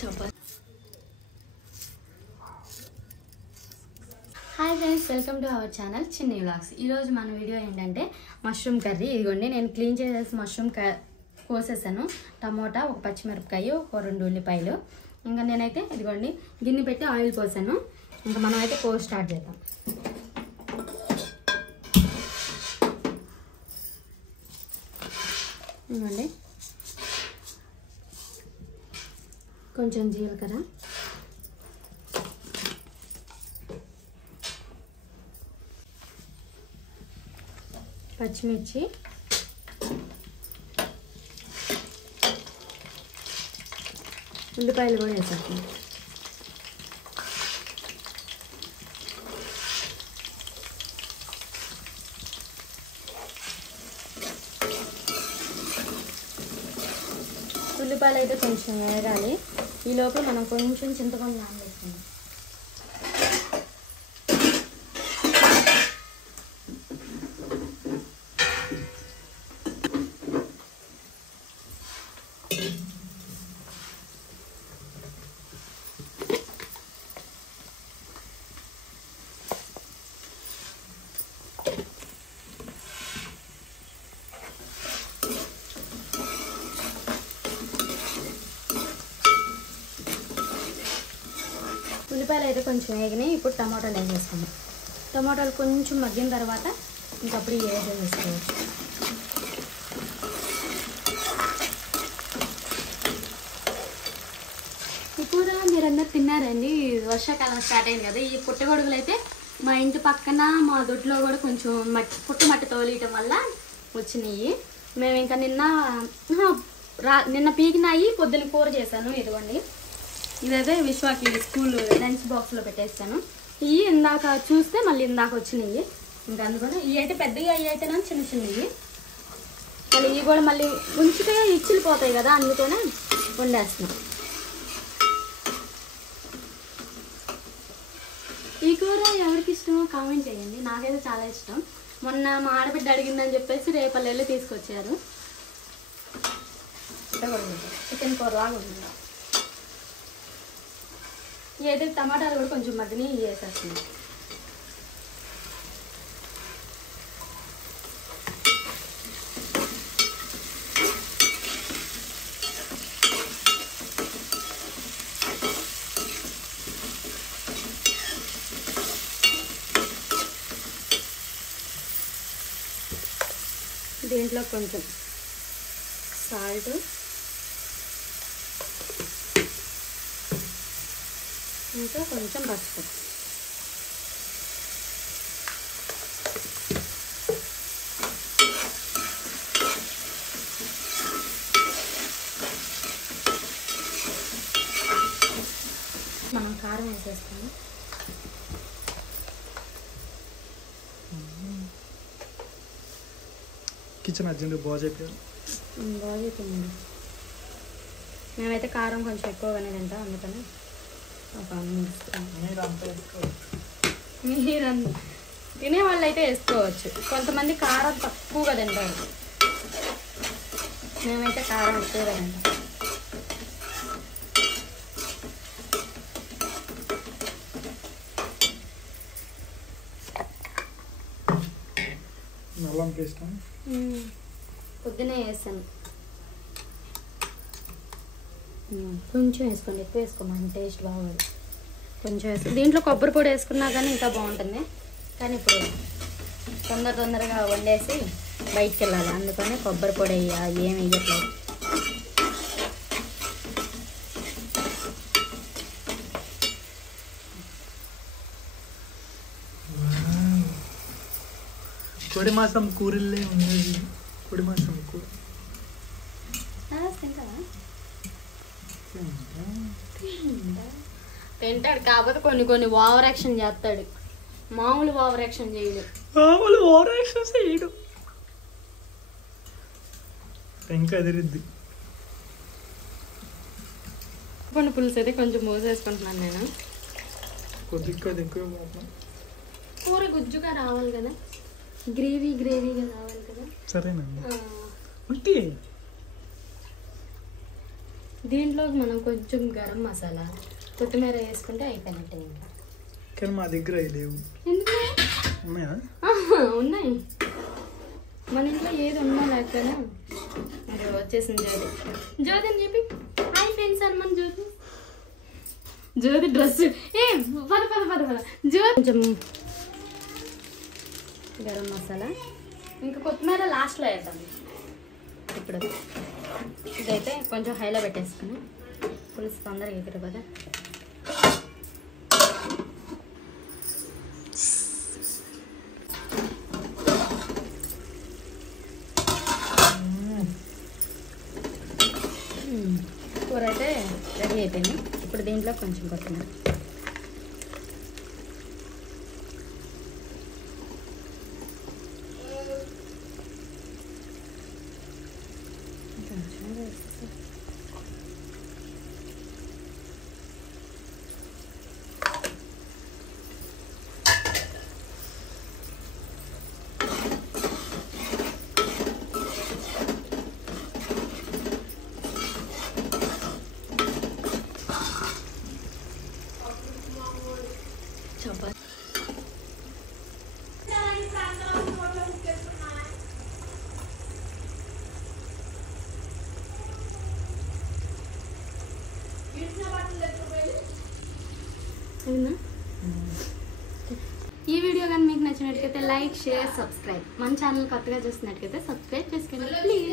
Hi friends, welcome to our channel చిన్ని vlogs. ఈరోజు మన వీడియో ఏంటంటే మష్రూమ్ కర్రీ. ఇదిగోండి నేను క్లీన్ చేసేసి మష్రూమ్ కోసేసాను. టమోటా, ఒక పచ్చిమిరపకాయ, ఒక 2 ఉల్లిపాయలు. ఇంకా నేనైతే ఇదిగోండి గిన్నె పెట్టి ఆయిల్ పోసాను. ఇంకా మనం అయితే కోసి స్టార్ట్ చేద్దాం. ఇదిగోండి కొంచెం జీలకర్ర, పచ్చిమిర్చి, ఉల్లిపాయలు కూడా వేసేస్తాం. ఉల్లిపాయలు అయితే కొంచెం వేగాలి. ఈ లోపల మనం కొంచెం చింతపండు నానబెట్టుకుందాం. ఉల్లిపాయలు అయితే కొంచెం వేగినాయి. ఇప్పుడు టమాటాలు వేసేసుకుందాం. టమాటాలు కొంచెం మగ్గిన తర్వాత ఇంకప్పుడు వేసేసుకోవచ్చు. ఈ కూర మీరందరూ తిన్నారండి. వర్షాకాలం స్టార్ట్ అయింది కదా. ఈ పుట్టగొడుగులు అయితే మా ఇంటి పక్కన మా దొడ్లో కూడా కొంచెం మట్టి తోలియటం వల్ల వచ్చినాయి. మేము ఇంకా నిన్న పీకినాయి, పొద్దున కూర చేశాను. ఇదిగోండి ఇదైతే విశ్వాకి స్కూల్ లంచ్ బాక్స్లో పెట్టేస్తాను. ఇవి ఇందాక చూస్తే మళ్ళీ ఇందాక వచ్చినాయి. ఇంకా అందుకని ఇవి అయితే పెద్దగా అవి అయితేనే చిన్న చిన్నవి. మళ్ళీ ఇవి కూడా మళ్ళీ ఉంచితే ఇచ్చిపోతాయి కదా, అందుకనే వండేస్తున్నాం. ఈ కూర ఎవరికి ఇష్టమో కామెంట్ చేయండి. నాకైతే చాలా ఇష్టం. మొన్న మా ఆడబిడ్డ అడిగిందని చెప్పేసి రేపల్లెళ్ళి తీసుకొచ్చారు. చికెన్ కూర లాగా ఉంటుంది. ఏదైతే టమాటాలు కూడా కొంచెం మగ్గిని వేసేస్తుంది. దీంట్లో కొంచెం సాల్ట్, ఇంకా కొంచెం పసుపు, మనం కారం వేసేస్తాము. కిచెన్ అర్జెంట్ బాగా చెప్పారు. బాగా చెప్పింది. మేమైతే కారం కొంచెం ఎక్కువగానే తింటాం, అందుకని మీరు తినే వాళ్ళు అయితే వేసుకోవచ్చు. కొంతమంది కారం తక్కువగా తింటారు. మేమైతే కారం ఎక్కువగా తింటాం. అల్లం పేస్ట్ పొద్దునే వేసాను. కొంచెం వేసుకోండి, ఎక్కువ వేసుకోమని టేస్ట్ బాగోదు. కొంచెం వేసుకో. దీంట్లో కొబ్బరి పొడి వేసుకున్నా కానీ ఇంకా బాగుంటుంది. కానీ ఇప్పుడు తొందరగా వండేసి బయటికి వెళ్ళాలి, అందుకని కొబ్బరి పొడి ఏమి వేయట్లేదు. పొడి మాసం కూరలే ఉండేది. పొడి మాసం కూర తింటాడు, కాకపోతే కొన్ని ఓవర్ యాక్షన్ చేస్తాడు. మామూలు ఓవర్ యాక్షన్ చేయడు. ఇంకా ఎదిరిద్ది. కొన్ని పులుసు అయితే కొంచెం మూసేసుకుంటున్నాను నేను. కొద్దిగా కూర గుజ్జుగా రావాలి కదా, గ్రేవీగా రావాలి కదా. సరేనండి. దీంట్లోకి మనం కొంచెం గరం మసాలా కొత్తిమీర వేసుకుంటే అయిపోయినట్టే ఇంకా. కానీ మా దగ్గర అవి లేవు. ఎందుకు ఉన్నాయా? ఉన్నాయి మన ఇంట్లో ఏది ఉన్నా లేకపోయినా. మరి వచ్చేసింది జ్యోతి. జ్యోతి అని చెప్పి హాయ్ ఫ్రెండ్స్ అని మన జ్యోతి. జ్యోతి డ్రెస్ ఏ పద పద పద పద జ్యోతి. కొంచెం గరం మసాలా ఇంకా కొత్తిమీర లాస్ట్లో వేద్దాం. ఇప్పుడు ఇదైతే కొంచెం హైలో పెట్టేసుకుని పులుసు తొందరగా ఎగురు కదా. కూర అయితే రెడీ అయిపోయింది. ఇప్పుడు దీంట్లో కొంచెం కొత్తిమీర. ఈ వీడియో కానీ మీకు నచ్చినట్లయితే లైక్ షేర్ సబ్స్క్రైబ్. మన ఛానల్ కొత్తగా చూస్తున్నట్లయితే సబ్స్క్రైబ్ చేసుకోండి ప్లీజ్.